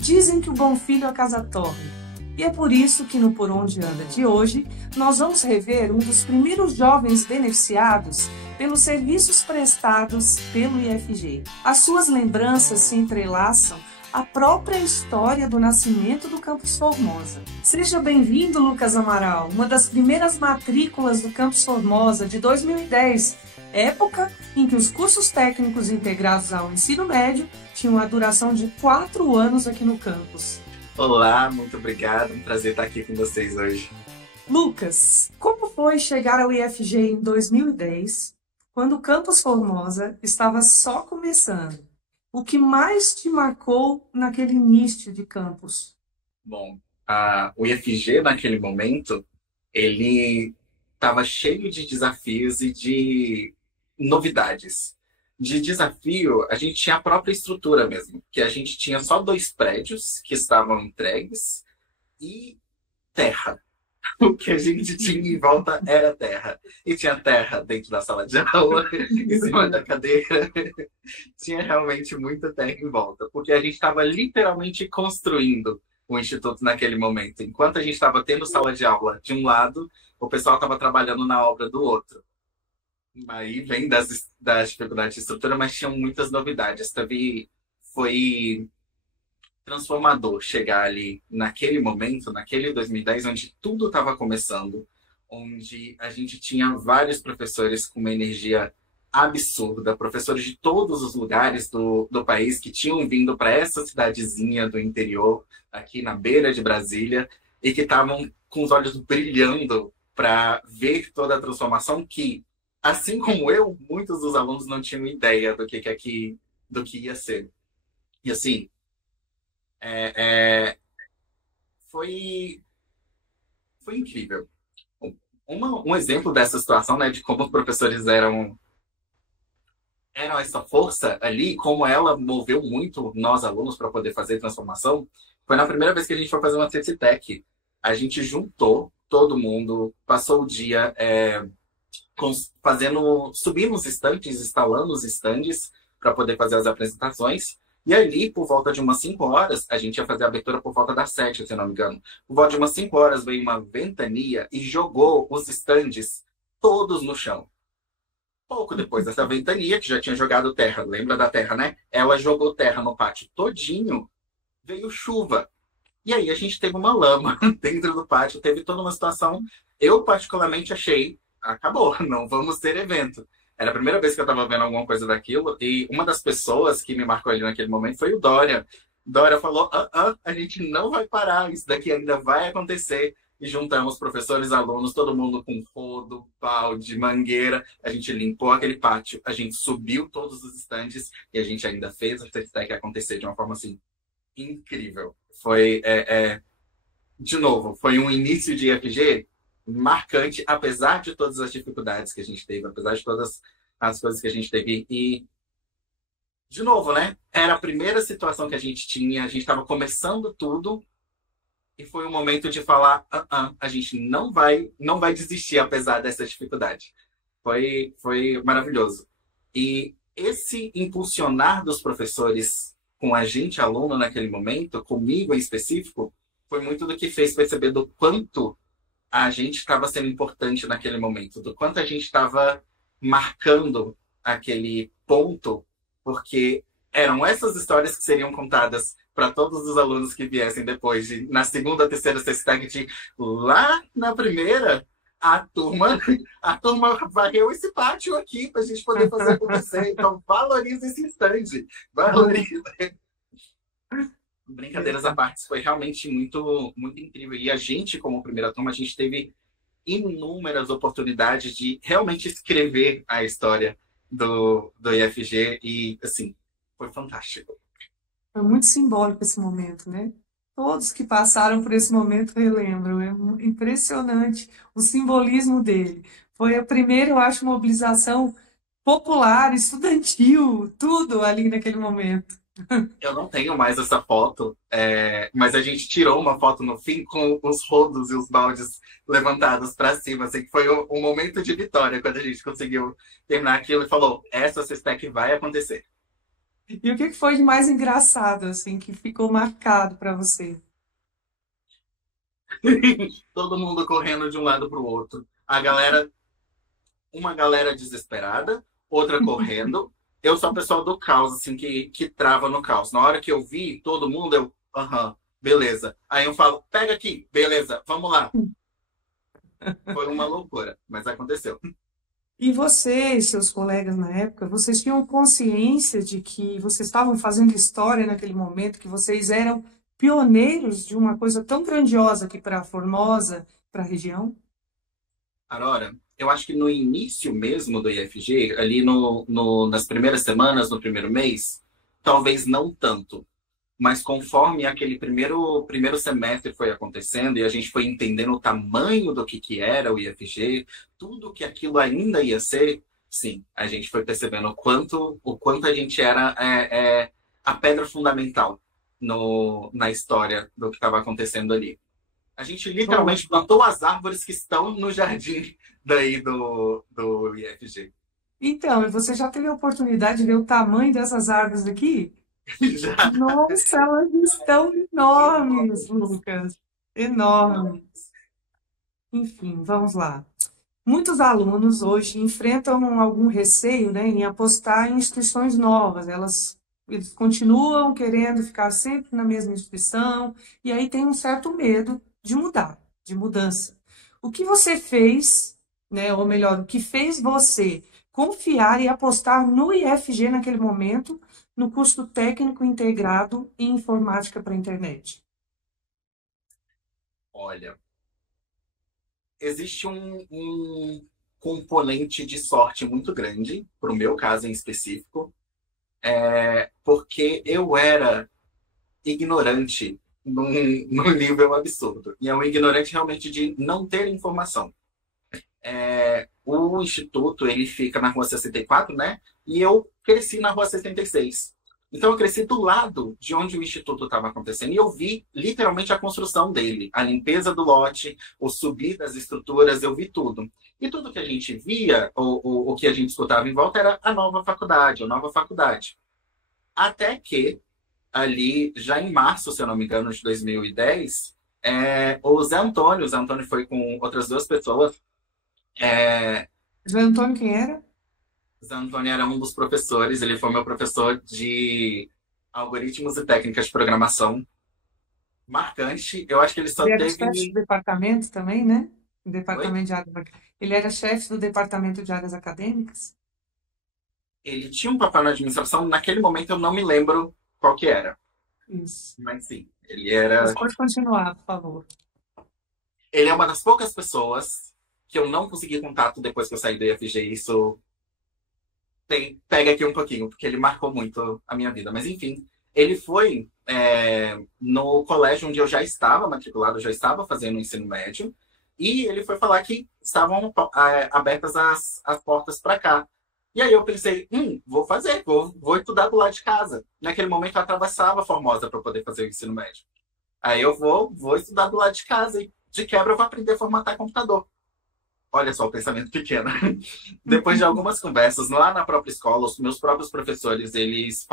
Dizem que o bom filho a casa torna. E é por isso que no Por Onde Anda de hoje, nós vamos rever um dos primeiros jovens beneficiados pelos serviços prestados pelo IFG. As suas lembranças se entrelaçam à própria história do nascimento do Campus Formosa. Seja bem-vindo, Lucas Amaral, uma das primeiras matrículas do Campus Formosa de 2010, época em que os cursos técnicos integrados ao ensino médio tinham a duração de 4 anos aqui no campus. Olá, muito obrigado. Um prazer estar aqui com vocês hoje. Lucas, como foi chegar ao IFG em 2010, quando o Campus Formosa estava só começando? O que mais te marcou naquele início de campus? Bom, o IFG naquele momento, ele estava cheio de desafios e de novidades. De desafio, a gente tinha a própria estrutura mesmo, que a gente tinha só 2 prédios que estavam entregues e terra. O que a gente tinha em volta era terra. E tinha terra dentro da sala de aula, em cima da cadeira. Tinha realmente muita terra em volta, porque a gente estava literalmente construindo o instituto naquele momento. Enquanto a gente estava tendo sala de aula de um lado, o pessoal estava trabalhando na obra do outro. Aí vem das dificuldades de estrutura, mas tinham muitas novidades. Também foi transformador chegar ali naquele momento, naquele 2010, onde tudo estava começando, onde a gente tinha vários professores com uma energia absurda, professores de todos os lugares do país que tinham vindo para essa cidadezinha do interior, aqui na beira de Brasília, e que estavam com os olhos brilhando para ver toda a transformação que, assim como eu, muitos dos alunos não tinham ideia do que ia ser. E assim, é, foi, foi incrível. Um exemplo dessa situação, né, de como os professores eram essa força ali, como ela moveu muito nós alunos para poder fazer transformação, foi na primeira vez que a gente foi fazer uma CCTech. A gente juntou todo mundo, passou o dia subindo os estandes, instalando os estandes para poder fazer as apresentações. E ali, por volta de umas 5 horas, a gente ia fazer a abertura por volta das 7, se não me engano. Por volta de umas 5 horas veio uma ventania e jogou os estandes todos no chão. Pouco depois dessa ventania, que já tinha jogado terra, lembra da terra, né? Ela jogou terra no pátio todinho, veio chuva. E aí a gente teve uma lama dentro do pátio, teve toda uma situação. Eu particularmente achei, acabou, não vamos ter evento. Era a primeira vez que eu estava vendo alguma coisa daquilo, e uma das pessoas que me marcou ali naquele momento foi o Dória. Dória falou, a gente não vai parar, isso daqui ainda vai acontecer. E juntamos professores, alunos, todo mundo com rodo, balde, mangueira. A gente limpou aquele pátio, a gente subiu todos os estandes e a gente ainda fez a FESTEC acontecer de uma forma assim incrível. Foi, de novo, foi um início de IFG marcante, apesar de todas as dificuldades que a gente teve, apesar de todas as coisas que a gente teve. E, de novo, né? Era a primeira situação que a gente tinha, a gente estava começando tudo, e foi um momento de falar, a gente não vai desistir apesar dessa dificuldade. Foi maravilhoso. E esse impulsionar dos professores com a gente, aluno, naquele momento, comigo em específico, foi muito do que fez perceber do quanto a gente estava sendo importante naquele momento, do quanto a gente estava marcando aquele ponto, porque eram essas histórias que seriam contadas para todos os alunos que viessem depois, na segunda, terceira, sexta, lá na primeira, a turma varreu esse pátio aqui para a gente poder fazer acontecer. Então, valoriza esse instante. Valoriza. Brincadeiras à parte, foi realmente muito, muito incrível. E a gente, como primeira turma, a gente teve inúmeras oportunidades de realmente escrever a história do IFG e, assim, foi fantástico. Foi muito simbólico esse momento, né? Todos que passaram por esse momento relembram. É impressionante o simbolismo dele. Foi a primeira, eu acho, mobilização popular, estudantil, tudo ali naquele momento. Eu não tenho mais essa foto, mas a gente tirou uma foto no fim com os rodos e os baldes levantados para cima, assim, que foi um momento de vitória quando a gente conseguiu terminar aquilo e falou, essa CESTEC vai acontecer. E o que que foi de mais engraçado, assim, que ficou marcado para você? Todo mundo correndo de um lado para o outro. A galera, uma galera desesperada, outra correndo. Eu sou a pessoa do caos, assim, que trava no caos. Na hora que eu vi todo mundo, aham, beleza. Aí eu falo, pega aqui, beleza, vamos lá. Foi uma loucura, mas aconteceu. E você e seus colegas na época, vocês tinham consciência de que vocês estavam fazendo história naquele momento, que vocês eram pioneiros de uma coisa tão grandiosa aqui para Formosa, para a região? Aurora, eu acho que no início mesmo do IFG, ali nas primeiras semanas, no primeiro mês, talvez não tanto. Mas conforme aquele primeiro semestre foi acontecendo e a gente foi entendendo o tamanho do que era o IFG, tudo que aquilo ainda ia ser, sim, a gente foi percebendo o quanto a gente era a pedra fundamental na história do que estava acontecendo ali. A gente Bom, literalmente plantou as árvores que estão no jardim daí do IFG. então, e você já teve a oportunidade de ver o tamanho dessas árvores aqui? Já Nossa, elas estão enormes, Lucas. Enormes. Enfim, vamos lá. Muitos alunos hoje enfrentam algum receio, né, em apostar em instituições novas. Eles continuam querendo ficar sempre na mesma instituição e aí tem um certo medo de mudar, de mudança. O que você fez, né, ou melhor, o que fez você confiar e apostar no IFG naquele momento, no curso técnico integrado em informática para a internet? olha, existe um componente de sorte muito grande, para o meu caso em específico, porque eu era ignorante num nível absurdo. E é um ignorante realmente de não ter informação. O instituto, ele fica na rua 64, né? E eu cresci na rua 66. Então eu cresci do lado de onde o instituto estava acontecendo e eu vi literalmente a construção dele, a limpeza do lote, o subir das estruturas, eu vi tudo. E tudo que a gente via, o que a gente escutava em volta era a nova faculdade, a nova faculdade. Até que, ali, já em março, se eu não me engano, de 2010, o Zé Antônio foi com outras duas pessoas, é, José Antônio, quem era? Zé Antônio era um dos professores, ele foi meu professor de algoritmos e técnicas de programação marcante. Eu acho que ele Ele só era chefe do teve. departamento também, né? Oi? Departamento de áreas... Ele era chefe do departamento de áreas acadêmicas? Ele tinha um papel na administração, naquele momento eu não me lembro qual que era. Isso. Mas sim, ele Mas era. pode continuar, por favor. Ele é uma das poucas pessoas que eu não consegui contato depois que eu saí do IFG. Isso pega aqui um pouquinho, porque ele marcou muito a minha vida. Mas enfim, ele foi no colégio onde eu já estava matriculado, eu já estava fazendo o ensino médio, e ele foi falar que estavam abertas as portas para cá. E aí eu pensei, vou fazer, vou estudar do lado de casa. Naquele momento eu atravessava a Formosa para poder fazer o ensino médio. Aí eu vou estudar do lado de casa e de quebra eu vou aprender a formatar computador. Olha só o pensamento pequeno. Depois de algumas conversas lá na própria escola, os meus próprios professores, eles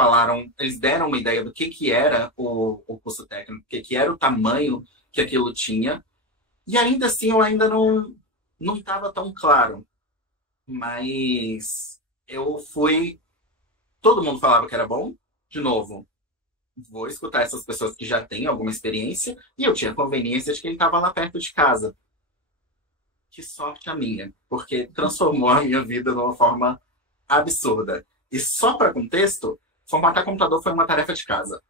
deram uma ideia do que era o curso técnico, que era o tamanho que aquilo tinha. E ainda assim eu ainda não estava tão claro. Mas eu fui. Todo mundo falava que era bom. De novo, vou escutar essas pessoas que já têm alguma experiência. E eu tinha conveniência de que ele estava lá perto de casa. Que sorte a minha, porque transformou a minha vida de uma forma absurda. E só para contexto, formatar computador foi uma tarefa de casa.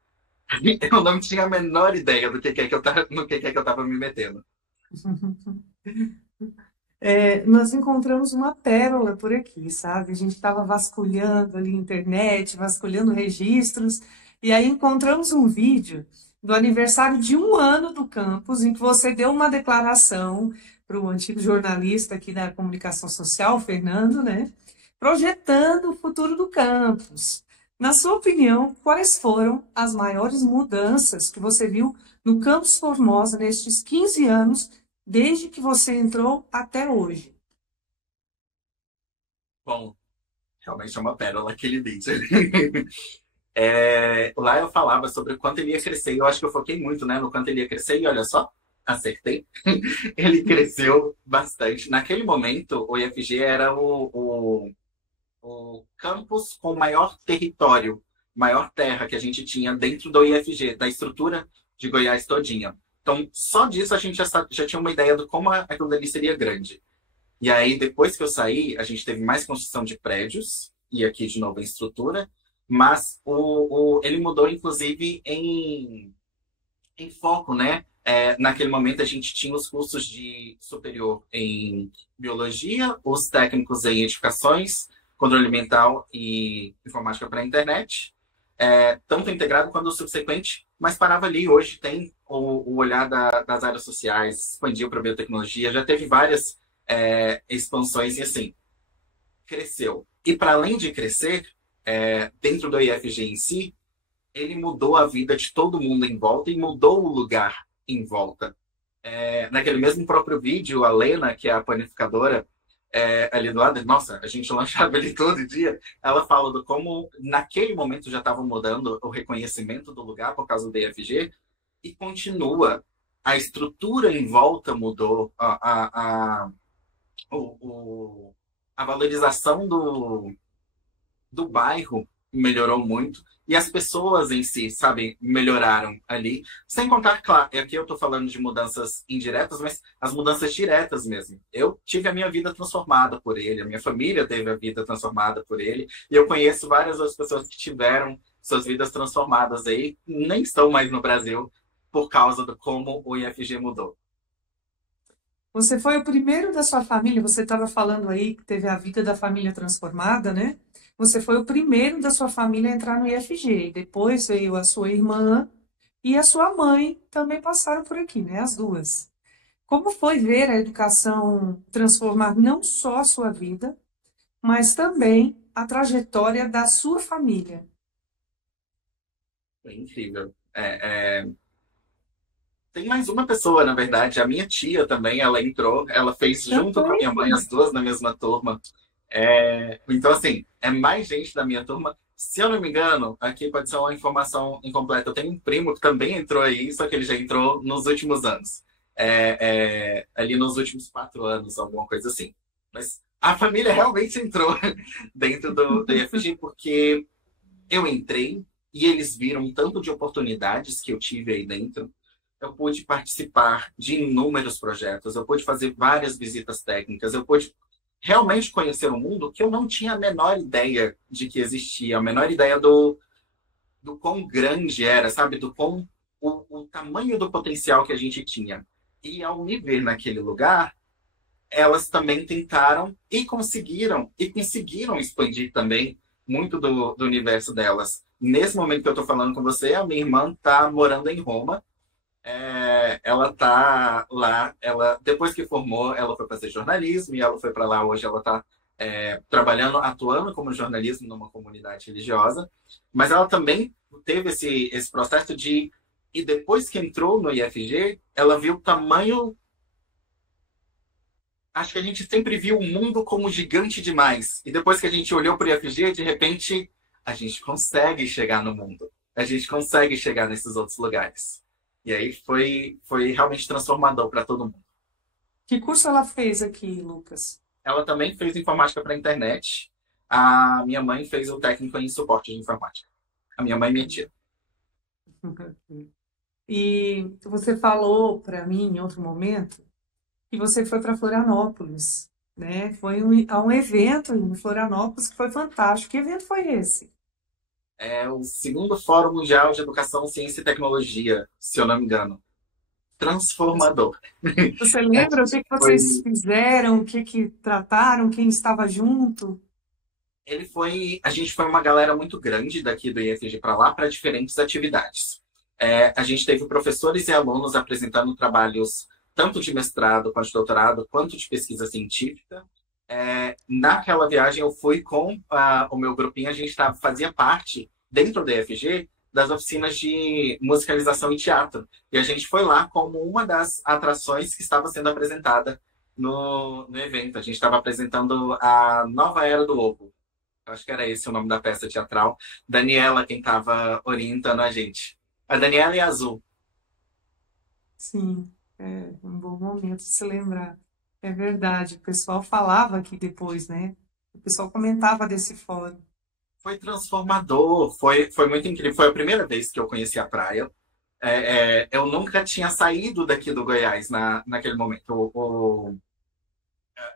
Eu não tinha a menor ideia do que é que eu tava, no que é que eu estava me metendo. Nós encontramos uma pérola por aqui, sabe? A gente estava vasculhando ali a internet, vasculhando registros, e aí encontramos um vídeo do aniversário de um ano do campus, em que você deu uma declaração para o antigo jornalista aqui da comunicação social, Fernando, né? Projetando o futuro do campus. Na sua opinião, quais foram as maiores mudanças que você viu no campus Formosa nestes 15 anos desde que você entrou até hoje? Bom, realmente é uma pérola aquele vídeo. Lá eu falava sobre o quanto ele ia crescer. E eu acho que eu foquei muito, né, no quanto ele ia crescer. E olha só, acertei. Ele cresceu bastante. Naquele momento, o IFG era o campus com maior território, maior terra que a gente tinha dentro do IFG, da estrutura de Goiás todinha. Então, só disso a gente já tinha uma ideia de como aquilo dali seria grande. E aí, depois que eu saí, a gente teve mais construção de prédios, e aqui de novo em estrutura, mas ele mudou, inclusive, em foco, né? Naquele momento, a gente tinha os cursos de superior em biologia, os técnicos em edificações, controle mental e informática para a internet, tanto integrado quanto o subsequente, mas parava ali. Hoje tem o olhar das áreas sociais, expandiu para biotecnologia, já teve várias expansões e assim, cresceu. E para além de crescer, dentro do IFG em si, ele mudou a vida de todo mundo em volta e mudou o lugar em volta. Naquele mesmo próprio vídeo, a Lena, que é a panificadora, ali do lado, nossa, a gente lanchava ali todo dia, ela fala do como naquele momento já estava mudando o reconhecimento do lugar por causa do IFG e continua. A estrutura em volta mudou, a valorização do bairro melhorou muito e as pessoas em si, sabe, melhoraram ali. Sem contar, claro, aqui eu estou falando de mudanças indiretas, mas as mudanças diretas mesmo. Eu tive a minha vida transformada por ele, a minha família teve a vida transformada por ele, e eu conheço várias outras pessoas que tiveram suas vidas transformadas aí, nem estão mais no Brasil por causa de como o IFG mudou. Você foi o primeiro da sua família, você estava falando aí que teve a vida da família transformada, né? Você foi o primeiro da sua família a entrar no IFG. Depois veio a sua irmã e a sua mãe também passaram por aqui, né? As duas. Como foi ver a educação transformar não só a sua vida, mas também a trajetória da sua família? Foi incrível. Tem mais uma pessoa, na verdade, a minha tia também, ela entrou, ela fez junto com a minha mãe, as duas na mesma turma. Então, assim, é mais gente da minha turma. Se eu não me engano, aqui pode ser uma informação incompleta. Eu tenho um primo que também entrou aí, só que ele já entrou nos últimos anos. Ali nos últimos 4 anos, alguma coisa assim. Mas a família realmente entrou dentro do IFG, porque eu entrei e eles viram um tanto de oportunidades que eu tive aí dentro. Eu pude participar de inúmeros projetos, eu pude fazer várias visitas técnicas, eu pude realmente conhecer um mundo que eu não tinha a menor ideia de que existia, a menor ideia do quão grande era, sabe? Do quão o tamanho do potencial que a gente tinha. E ao me ver naquele lugar, elas também tentaram e conseguiram expandir também muito do universo delas. Nesse momento que eu estou falando com você, a minha irmã está morando em Roma. Ela tá lá, depois que formou, ela foi fazer jornalismo e ela foi para lá. Hoje ela está trabalhando, atuando como jornalismo numa comunidade religiosa, mas ela também teve esse processo e depois que entrou no IFG, ela viu o tamanho. Acho que a gente sempre viu o mundo como gigante demais, e depois que a gente olhou para o IFG, de repente a gente consegue chegar no mundo, a gente consegue chegar nesses outros lugares. E aí foi realmente transformador para todo mundo. Que curso ela fez aqui, Lucas? Ela também fez informática para a internet. A minha mãe fez o técnico em suporte de informática. A minha mãe e minha tia. E você falou para mim em outro momento que você foi para Florianópolis, né? Foi a um evento em Florianópolis que foi fantástico. Que evento foi esse? É o segundo Fórum Mundial de Educação, Ciência e Tecnologia, se eu não me engano. Transformador. Você lembra o que vocês fizeram, o que trataram, quem estava junto? A gente foi uma galera muito grande daqui do IFG para lá para diferentes atividades. A gente teve professores e alunos apresentando trabalhos tanto de mestrado, quanto de doutorado, quanto de pesquisa científica. Naquela viagem eu fui com o meu grupinho, a gente fazia parte, dentro do IFG, das oficinas de musicalização e teatro. E a gente foi lá como uma das atrações que estava sendo apresentada no evento. A gente estava apresentando a Nova Era do Ovo. Eu acho que era esse o nome da peça teatral. Daniela, quem estava orientando a gente. A Daniela e a Azul. Sim, é um bom momento de se lembrar. É verdade, o pessoal falava aqui depois, né? O pessoal comentava desse fórum. Foi transformador, foi muito incrível. Foi a primeira vez que eu conheci a praia. Eu nunca tinha saído daqui do Goiás naquele momento.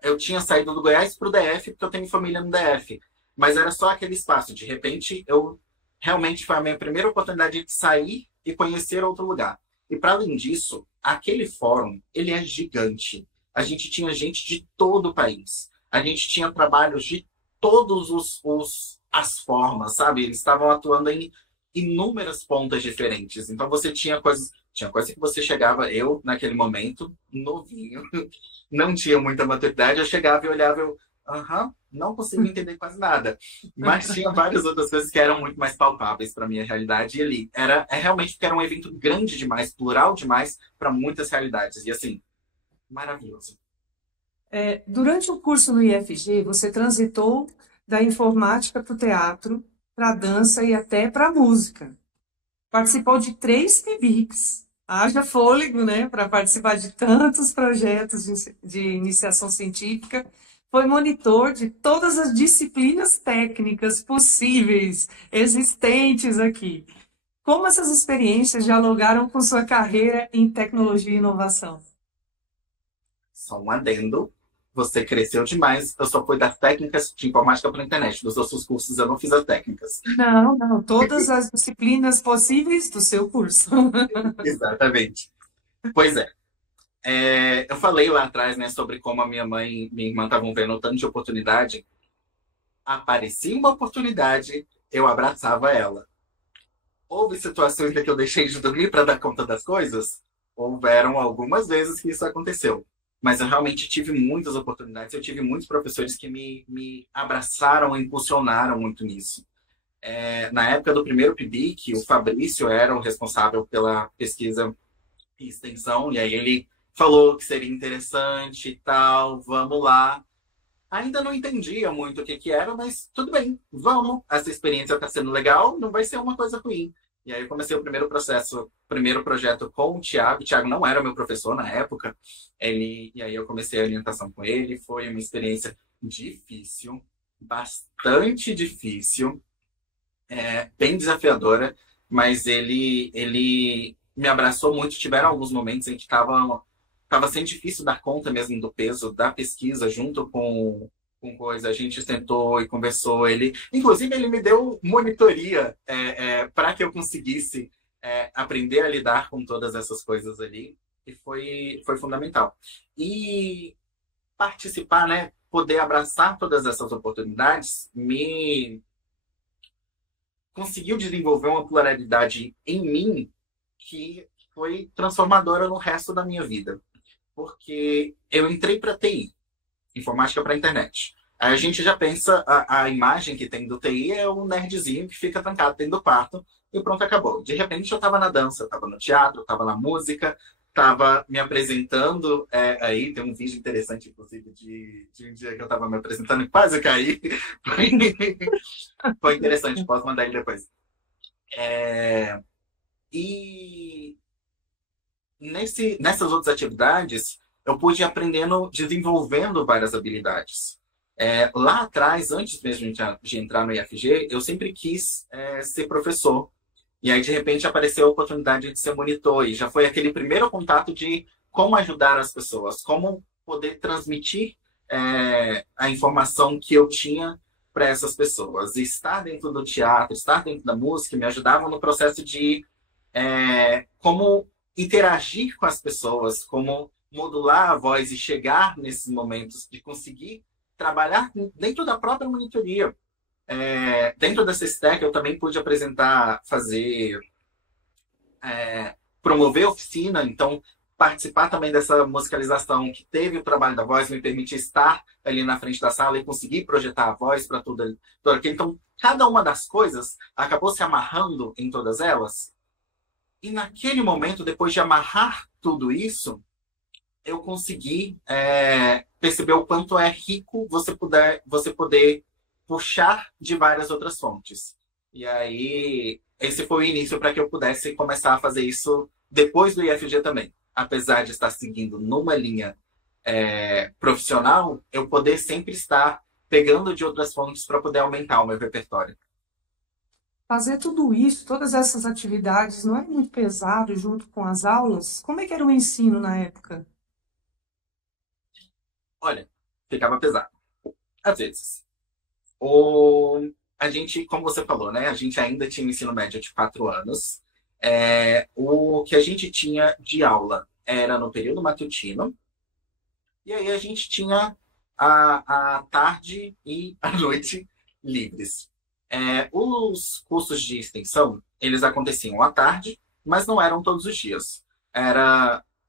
Eu tinha saído do Goiás para o DF, porque eu tenho família no DF. Mas era só aquele espaço. De repente, eu realmente foi a minha primeira oportunidade de sair e conhecer outro lugar. E para além disso, aquele fórum, ele é gigante. A gente tinha gente de todo o país. A gente tinha trabalhos de todos as formas, sabe? Eles estavam atuando em inúmeras pontas diferentes. Então você tinha coisa que você chegava, eu naquele momento, novinho, não tinha muita maturidade, eu chegava e olhava, aham, não consigo entender quase nada. Mas tinha várias outras coisas que eram muito mais palpáveis para minha realidade. E ali, realmente porque era um evento grande demais, plural demais, para muitas realidades. E assim, maravilhoso. Durante o curso no IFG, você transitou da informática para o teatro, para a dança e até para a música. Participou de 3 PIBICs. Haja fôlego, né, para participar de tantos projetos de iniciação científica. Foi monitor de todas as disciplinas técnicas possíveis, existentes aqui. Como essas experiências dialogaram com sua carreira em tecnologia e inovação? Só um adendo. Você cresceu demais. Eu só fui das técnicas de informática para a internet. Dos outros cursos eu não fiz as técnicas. Não, não, todas as disciplinas possíveis do seu curso. Exatamente. Pois é. Eu falei lá atrás, né, sobre como a minha mãe e minha irmã estavam vendo o tanto de oportunidade. Aparecia uma oportunidade, eu abraçava ela. Houve situações em que eu deixei de dormir para dar conta das coisas? Houveram algumas vezes que isso aconteceu. Mas eu realmente tive muitas oportunidades. Eu tive muitos professores que me abraçaram e impulsionaram muito nisso. Na época do primeiro PIBIC, o Fabrício era o responsável pela pesquisa e extensão. E aí ele falou que seria interessante e tal, vamos lá. Ainda não entendia muito o que era, mas tudo bem, vamos. Essa experiência está sendo legal, não vai ser uma coisa ruim. E aí eu comecei o primeiro projeto com o Thiago. O Thiago não era meu professor na época. E aí eu comecei a orientação com ele. Foi uma experiência difícil, bastante difícil, bem desafiadora, mas ele me abraçou muito. Tiveram alguns momentos em que estava sendo difícil dar conta mesmo do peso da pesquisa junto com coisa. A gente sentou e conversou. Inclusive, ele me deu monitoria para que eu conseguisse aprender a lidar com todas essas coisas ali. E foi fundamental. E participar, né? Poder abraçar todas essas oportunidades me conseguiu desenvolver uma pluralidade em mim que foi transformadora no resto da minha vida. Porque eu entrei para TI, informática para a internet. Aí a gente já pensa, a imagem que tem do TI é o nerdzinho que fica trancado dentro do quarto e pronto, acabou. De repente eu estava na dança, eu estava no teatro, eu estava na música, estava me apresentando. Aí tem um vídeo interessante, inclusive, de um dia que eu estava me apresentando e quase caí. Foi interessante, posso mandar ele depois. E nessas outras atividades, eu pude ir aprendendo, desenvolvendo várias habilidades. Lá atrás, antes mesmo de entrar no IFG, eu sempre quis ser professor. E aí, de repente, apareceu a oportunidade de ser monitor. E já foi aquele primeiro contato de como ajudar as pessoas, como poder transmitir a informação que eu tinha para essas pessoas. E estar dentro do teatro, estar dentro da música, me ajudavam no processo de como interagir com as pessoas, como modular a voz e chegar nesses momentos de conseguir trabalhar dentro da própria monitoria. Dentro dessa stack, eu também pude apresentar, promover oficina, então participar também dessa musicalização que teve o trabalho da voz, me permitir estar ali na frente da sala e conseguir projetar a voz para tudo aquilo. Então, cada uma das coisas acabou se amarrando em todas elas. E naquele momento, depois de amarrar tudo isso, eu consegui perceber o quanto é rico você poder puxar de várias outras fontes. E aí, esse foi o início para que eu pudesse começar a fazer isso depois do IFG também. Apesar de estar seguindo numa linha profissional, eu poder sempre estar pegando de outras fontes para poder aumentar o meu repertório. Fazer tudo isso, todas essas atividades, não é muito pesado junto com as aulas? Como é que era o ensino na época? Olha, ficava pesado. Às vezes. A gente, como você falou, né? A gente ainda tinha um ensino médio de 4 anos. O que a gente tinha de aula era no período matutino. E aí a gente tinha a tarde e a noite livres. Os cursos de extensão, eles aconteciam à tarde, mas não eram todos os dias.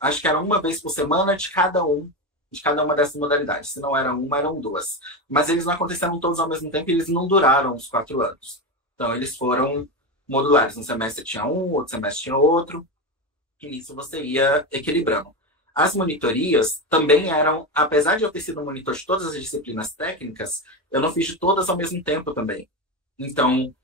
Acho que era uma vez por semana de cada uma dessas modalidades. Se não era uma, eram duas. Mas eles não aconteceram todos ao mesmo tempo e eles não duraram os 4 anos. Então, eles foram modulares. Um semestre tinha um, outro semestre tinha outro. E nisso você ia equilibrando. As monitorias também eram, apesar de eu ter sido monitor de todas as disciplinas técnicas, eu não fiz de todas ao mesmo tempo também. Então,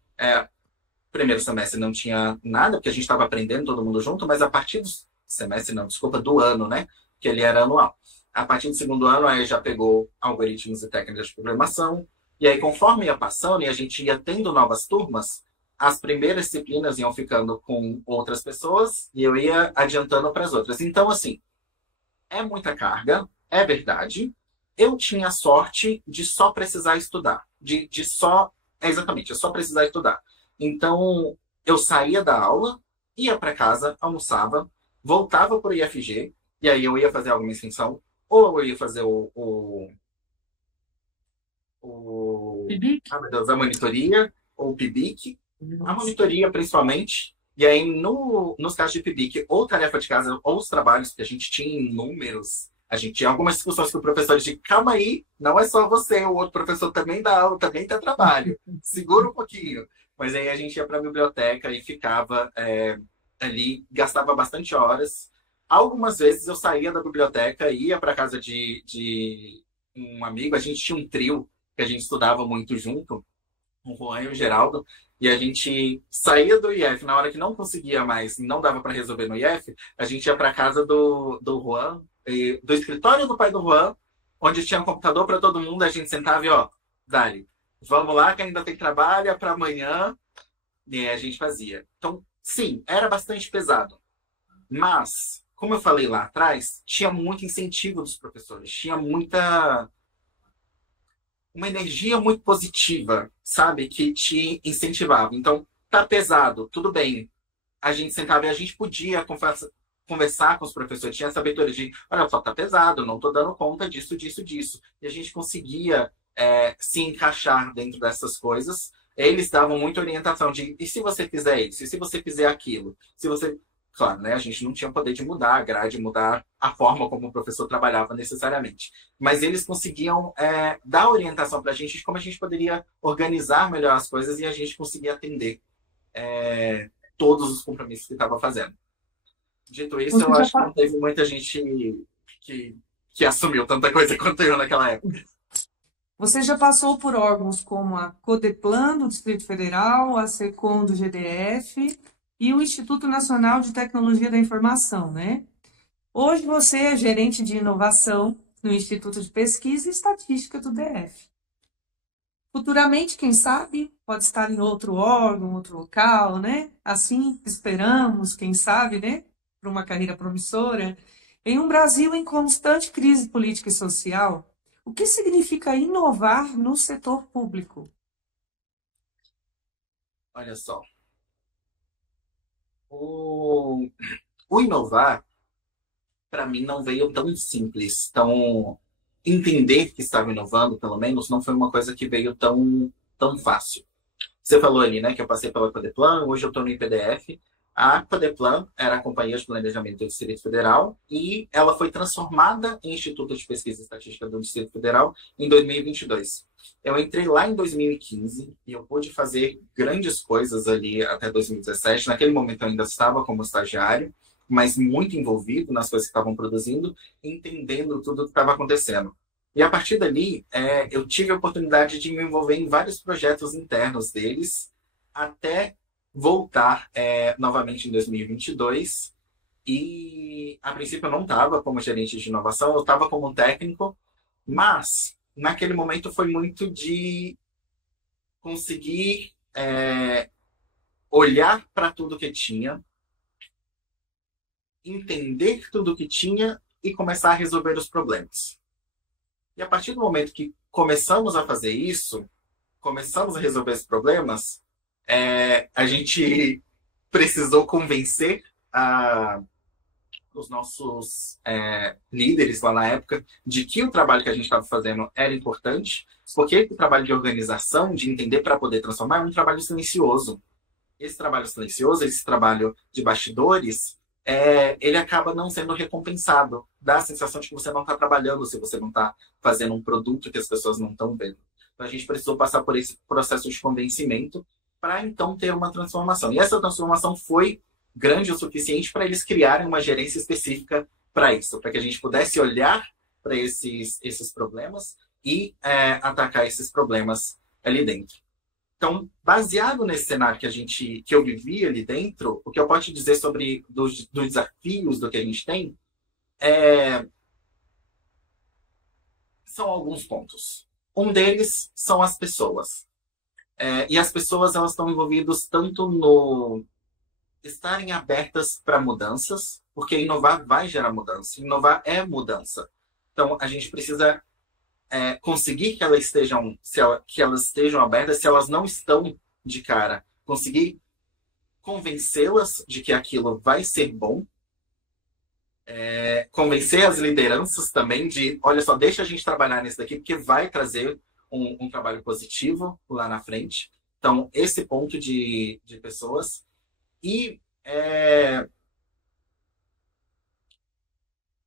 primeiro semestre não tinha nada, porque a gente estava aprendendo todo mundo junto, mas a partir do semestre, não, desculpa, do ano, né? Que ele era anual. A partir do segundo ano, aí já pegou algoritmos e técnicas de programação. E aí, conforme ia passando e a gente ia tendo novas turmas, as primeiras disciplinas iam ficando com outras pessoas e eu ia adiantando para as outras. Então, assim, é muita carga, é verdade. Eu tinha sorte de só precisar estudar. Exatamente, eu só precisar estudar. Então, eu saía da aula, ia para casa, almoçava, voltava para o IFG, e aí eu ia fazer alguma extensão, ou eu ia fazer PIBIC? meu Deus, a monitoria, ou o PIBIC, a monitoria principalmente, e aí nos casos de PIBIC, ou tarefa de casa, ou os trabalhos, que a gente tinha inúmeros, a gente tinha algumas discussões com o professor de calma aí, não é só você, o outro professor também dá aula, também dá trabalho, segura um pouquinho. Mas aí a gente ia para a biblioteca e ficava ali, gastava bastante horas. Algumas vezes eu saía da biblioteca, ia para casa de um amigo, a gente tinha um trio que a gente estudava muito junto, o Juan e o Geraldo, e a gente saía do IF, na hora que não conseguia mais, não dava para resolver no IF, a gente ia para casa do Juan, do escritório do pai do Juan, onde tinha um computador para todo mundo, a gente sentava e, ó, Dali, vamos lá que ainda tem trabalho, é para amanhã, e a gente fazia. Então, sim, era bastante pesado, mas, como eu falei lá atrás, tinha muito incentivo dos professores, tinha uma energia muito positiva, sabe? Que te incentivava. Então, tá pesado, tudo bem. A gente sentava e a gente podia conversar com os professores. Tinha essa abertura de, olha só, tá pesado, não tô dando conta disso, disso, disso. E a gente conseguia se encaixar dentro dessas coisas. Eles davam muita orientação de, e se você fizer isso? E se você fizer aquilo? Se você... Claro, né? A gente não tinha poder de mudar a grade, mudar a forma como o professor trabalhava necessariamente. Mas eles conseguiam dar orientação para a gente de como a gente poderia organizar melhor as coisas e a gente conseguia atender todos os compromissos que estava fazendo. Dito isso, eu acho que não teve muita gente que assumiu tanta coisa quanto eu naquela época. Você já passou por órgãos como a Codeplan do Distrito Federal, a SECOM do GDF e o Instituto Nacional de Tecnologia da Informação, né? Hoje você é gerente de inovação no Instituto de Pesquisa e Estatística do DF. Futuramente, quem sabe, pode estar em outro órgão, outro local, né? Assim esperamos, quem sabe, né? Para uma carreira promissora. Em um Brasil em constante crise política e social, o que significa inovar no setor público? Olha só. O inovar, para mim, não veio tão simples. Então, entender que estava inovando, pelo menos, não foi uma coisa que veio tão fácil. Você falou ali, né, que eu passei pela Codeplan, hoje eu estou no IPDF. A Codeplan era a Companhia de Planejamento do Distrito Federal e ela foi transformada em Instituto de Pesquisa e Estatística do Distrito Federal em 2022. Eu entrei lá em 2015 e eu pude fazer grandes coisas ali até 2017. Naquele momento eu ainda estava como estagiário, mas muito envolvido nas coisas que estavam produzindo, entendendo tudo o que estava acontecendo. E a partir dali, eu tive a oportunidade de me envolver em vários projetos internos deles, até voltar novamente em 2022. E, a princípio, eu não estava como gerente de inovação, eu estava como técnico, mas, naquele momento, foi muito de conseguir olhar para tudo que tinha, entender tudo que tinha e começar a resolver os problemas. E a partir do momento que começamos a fazer isso, começamos a resolver os problemas, a gente precisou convencer os nossos líderes lá na época de que o trabalho que a gente estava fazendo era importante, porque o trabalho de organização, de entender para poder transformar, é um trabalho silencioso. Esse trabalho silencioso, esse trabalho de bastidores, ele acaba não sendo recompensado. Dá a sensação de que você não está trabalhando se você não está fazendo um produto que as pessoas não estão vendo. Então, a gente precisou passar por esse processo de convencimento para, então, ter uma transformação. E essa transformação foi grande o suficiente para eles criarem uma gerência específica para isso, para que a gente pudesse olhar para esses problemas e atacar esses problemas ali dentro. Então, baseado nesse cenário que eu vivi ali dentro, o que eu posso te dizer sobre dos desafios do que a gente tem são alguns pontos. Um deles são as pessoas. E as pessoas, elas estão envolvidas tanto no estarem abertas para mudanças, porque inovar vai gerar mudança. Inovar é mudança. Então, a gente precisa conseguir que elas estejam abertas, se elas não estão de cara, conseguir convencê-las de que aquilo vai ser bom, convencer as lideranças também de, olha só, deixa a gente trabalhar nisso daqui, porque vai trazer um trabalho positivo lá na frente. Então, esse ponto de pessoas. E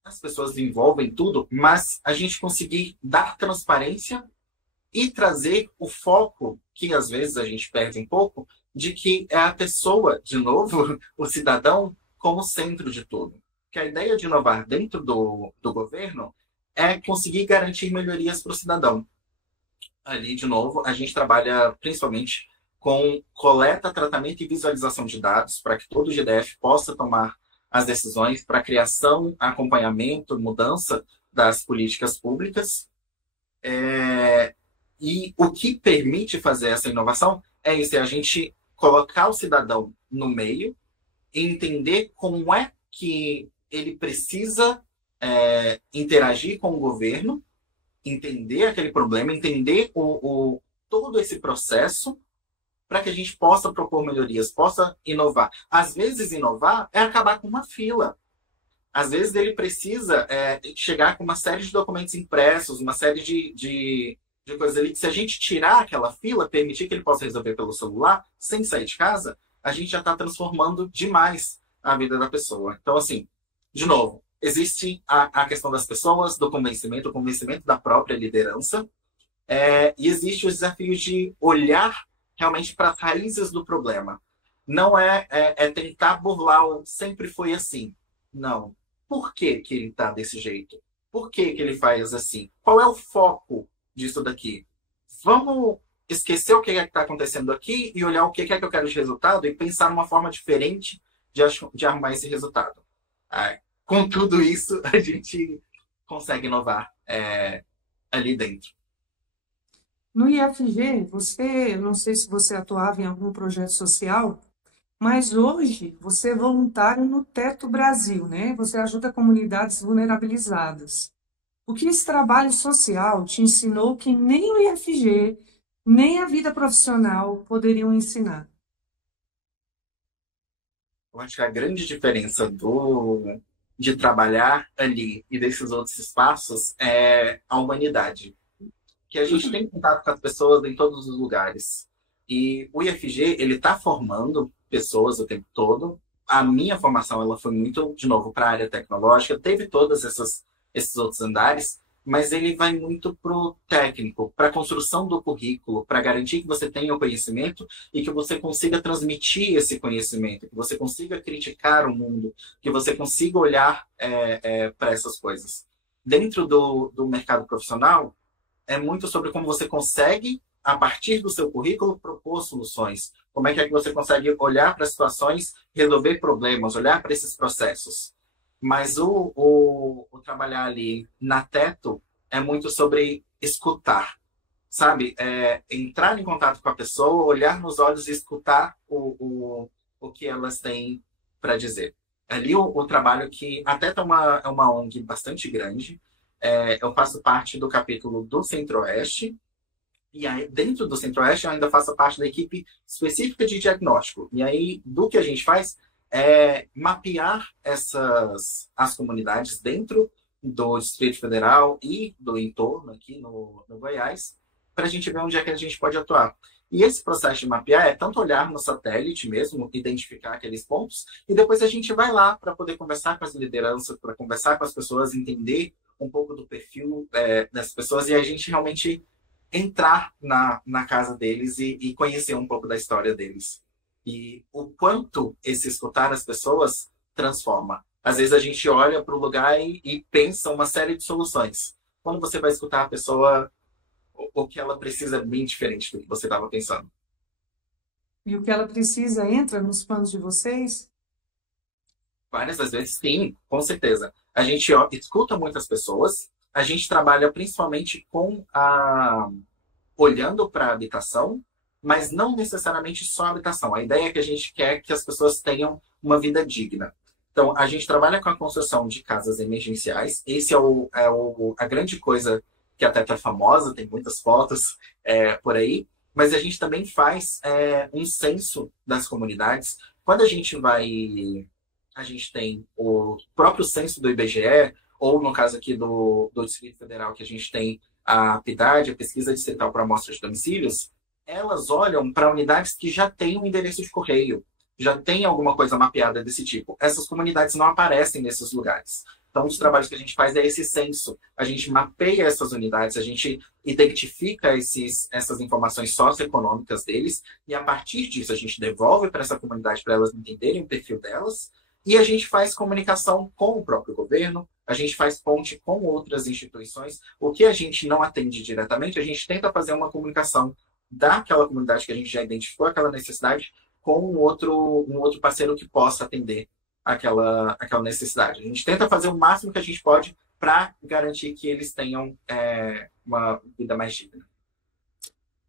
as pessoas envolvem tudo, mas a gente conseguir dar transparência e trazer o foco, que às vezes a gente perde um pouco, de que é a pessoa, de novo, o cidadão, como centro de tudo. Que a ideia de inovar dentro do governo é conseguir garantir melhorias para o cidadão. Ali, de novo, a gente trabalha principalmente com coleta, tratamento e visualização de dados, para que todo o GDF possa tomar as decisões para criação, acompanhamento, mudança das políticas públicas. E o que permite fazer essa inovação é isso, é a gente colocar o cidadão no meio e entender como é que ele precisa interagir com o governo, entender aquele problema, entender todo esse processo, para que a gente possa propor melhorias, possa inovar. Às vezes, inovar é acabar com uma fila. Às vezes, ele precisa chegar com uma série de documentos impressos, uma série de coisas ali, que se a gente tirar aquela fila, permitir que ele possa resolver pelo celular, sem sair de casa, a gente já está transformando demais a vida da pessoa. Então, assim, de novo, existe a questão das pessoas, do convencimento, o convencimento da própria liderança, e existe o desafio de olhar realmente para as raízes do problema. Não é tentar burlar o sempre foi assim. Não. Por que que ele está desse jeito? Por que que ele faz assim? Qual é o foco disso daqui? Vamos esquecer o que é que está acontecendo aqui e olhar o que é que eu quero de resultado e pensar numa forma diferente de arrumar esse resultado. Com tudo isso, a gente consegue inovar ali dentro. No IFG, não sei se você atuava em algum projeto social, mas hoje você é voluntário no Teto Brasil, né? Você ajuda comunidades vulnerabilizadas. O que esse trabalho social te ensinou que nem o IFG, nem a vida profissional poderiam ensinar? Eu acho que a grande diferença de trabalhar ali e desses outros espaços é a humanidade. Que a gente tem contato com as pessoas em todos os lugares. E o IFG, ele está formando pessoas o tempo todo. A minha formação, ela foi muito, de novo, para a área tecnológica. Teve todos esses outros andares, mas ele vai muito para o técnico, para a construção do currículo, para garantir que você tenha o conhecimento e que você consiga transmitir esse conhecimento, que você consiga criticar o mundo, que você consiga olhar para essas coisas. dentro do mercado profissional, é muito sobre como você consegue, a partir do seu currículo, propor soluções. Como é que você consegue olhar para situações, resolver problemas, olhar para esses processos. Mas o trabalhar ali na Teto é muito sobre escutar, sabe? Entrar em contato com a pessoa, olhar nos olhos e escutar o que elas têm para dizer. Ali o trabalho que até é uma ONG bastante grande. Eu faço parte do capítulo do Centro-Oeste, e aí, dentro do Centro-Oeste, eu ainda faço parte da equipe específica de diagnóstico. E aí, do que a gente faz é mapear as comunidades dentro do Distrito Federal e do entorno, aqui no Goiás, para a gente ver onde é que a gente pode atuar. E esse processo de mapear é tanto olhar no satélite mesmo, identificar aqueles pontos, e depois a gente vai lá para poder conversar com as lideranças, para conversar com as pessoas, entender um pouco do perfil das pessoas, e a gente realmente entrar na casa deles e conhecer um pouco da história deles. E o quanto esse escutar as pessoas transforma. Às vezes a gente olha para o lugar e pensa uma série de soluções. Quando você vai escutar a pessoa, o que ela precisa é bem diferente do que você estava pensando. E o que ela precisa entra nos planos de vocês? Várias das vezes, sim, com certeza. A gente escuta muitas pessoas, a gente trabalha principalmente olhando para a habitação, mas não necessariamente só a habitação. A ideia é que a gente quer que as pessoas tenham uma vida digna. Então, a gente trabalha com a construção de casas emergenciais. Esse a grande coisa que até é famosa, tem muitas fotos por aí. Mas a gente também faz um censo das comunidades. Quando a gente tem o próprio censo do IBGE, ou no caso aqui do Distrito Federal, que a gente tem a PIDAD, a Pesquisa Distrital para Amostra de Domicílios, elas olham para unidades que já têm um endereço de correio, já tem alguma coisa mapeada desse tipo. Essas comunidades não aparecem nesses lugares. Então, um dos trabalhos que a gente faz é esse censo. A gente mapeia essas unidades, a gente identifica essas informações socioeconômicas deles, e a partir disso a gente devolve para essa comunidade para elas entenderem o perfil delas, e a gente faz comunicação com o próprio governo, a gente faz ponte com outras instituições. O que a gente não atende diretamente, a gente tenta fazer uma comunicação daquela comunidade que a gente já identificou aquela necessidade com um outro parceiro que possa atender aquela necessidade. A gente tenta fazer o máximo que a gente pode para garantir que eles tenham uma vida mais digna.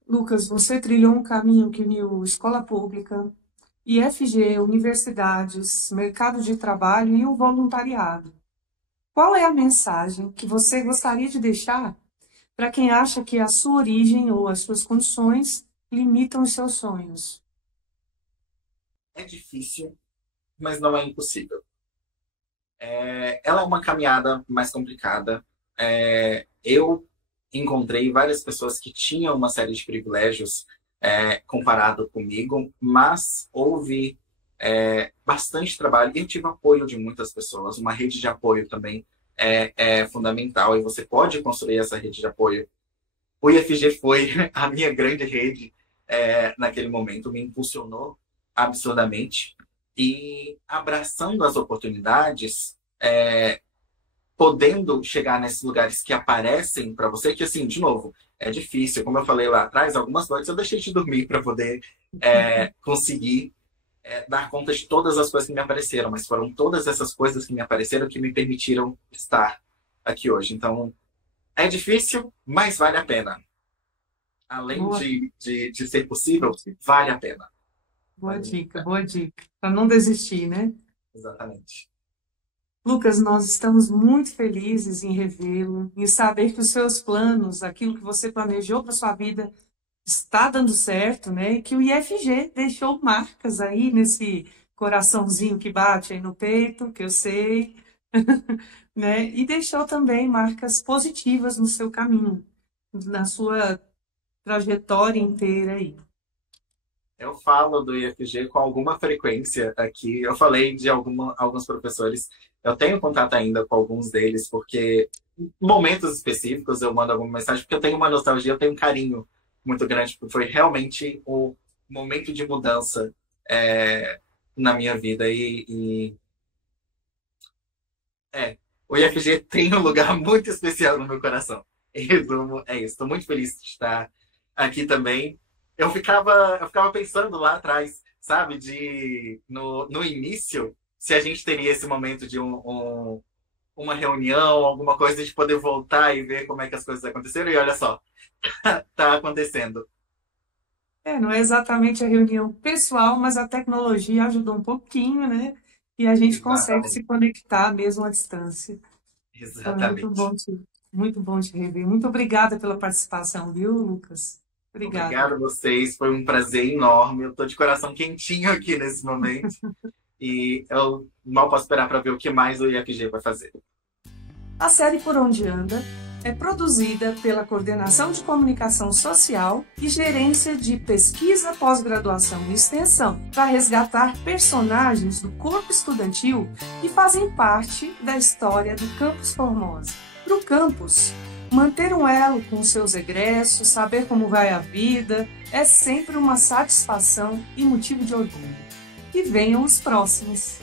Lucas, você trilhou um caminho que uniu escola pública, IFG, universidades, mercado de trabalho e o voluntariado. Qual é a mensagem que você gostaria de deixar para quem acha que a sua origem ou as suas condições limitam os seus sonhos? É difícil, mas não é impossível. Ela é uma caminhada mais complicada. Eu encontrei várias pessoas que tinham uma série de privilégios comparado comigo, mas houve bastante trabalho e eu tive apoio de muitas pessoas. Uma rede de apoio também é fundamental, e você pode construir essa rede de apoio. O IFG foi a minha grande rede naquele momento, me impulsionou absurdamente, e abraçando as oportunidades, podendo chegar nesses lugares que aparecem para você, que assim, de novo, é difícil. Como eu falei lá atrás, algumas noites eu deixei de dormir para poder conseguir dar conta de todas as coisas que me apareceram, mas foram todas essas coisas que me apareceram que me permitiram estar aqui hoje. Então, é difícil, mas vale a pena. Além de ser possível, vale a pena. Boa dica, boa dica. Para não desistir, né? Exatamente. Lucas, nós estamos muito felizes em revê-lo, em saber que os seus planos, aquilo que você planejou para sua vida, está dando certo, né? E que o IFG deixou marcas aí nesse coraçãozinho que bate aí no peito, que eu sei, né? E deixou também marcas positivas no seu caminho, na sua trajetória inteira aí. Eu falo do IFG com alguma frequência aqui. Eu falei de alguns professores. Eu tenho contato ainda com alguns deles, porque em momentos específicos eu mando alguma mensagem, porque eu tenho uma nostalgia, eu tenho um carinho muito grande, porque foi realmente o momento de mudança na minha vida. o IFG tem um lugar muito especial no meu coração. Em resumo, é isso. Estou muito feliz de estar aqui também. Eu ficava pensando lá atrás, sabe, no início, se a gente teria esse momento de uma reunião, alguma coisa, de poder voltar e ver como é que as coisas aconteceram. E olha só, tá acontecendo. Não é exatamente a reunião pessoal, mas a tecnologia ajudou um pouquinho, né? E a gente consegue Exatamente. se conectar mesmo à distância. Então, Exatamente. muito bom te rever. Muito obrigada pela participação, viu, Lucas? Obrigada. Obrigado a vocês, foi um prazer enorme. Eu tô de coração quentinho aqui nesse momento. E eu mal posso esperar para ver o que mais o IFG vai fazer. A série Por Onde Anda é produzida pela Coordenação de Comunicação Social e Gerência de Pesquisa, Pós-Graduação e Extensão, para resgatar personagens do corpo estudantil que fazem parte da história do Campus Formosa. Para o campus, manter um elo com seus egressos, saber como vai a vida, é sempre uma satisfação e motivo de orgulho. Que venham os próximos!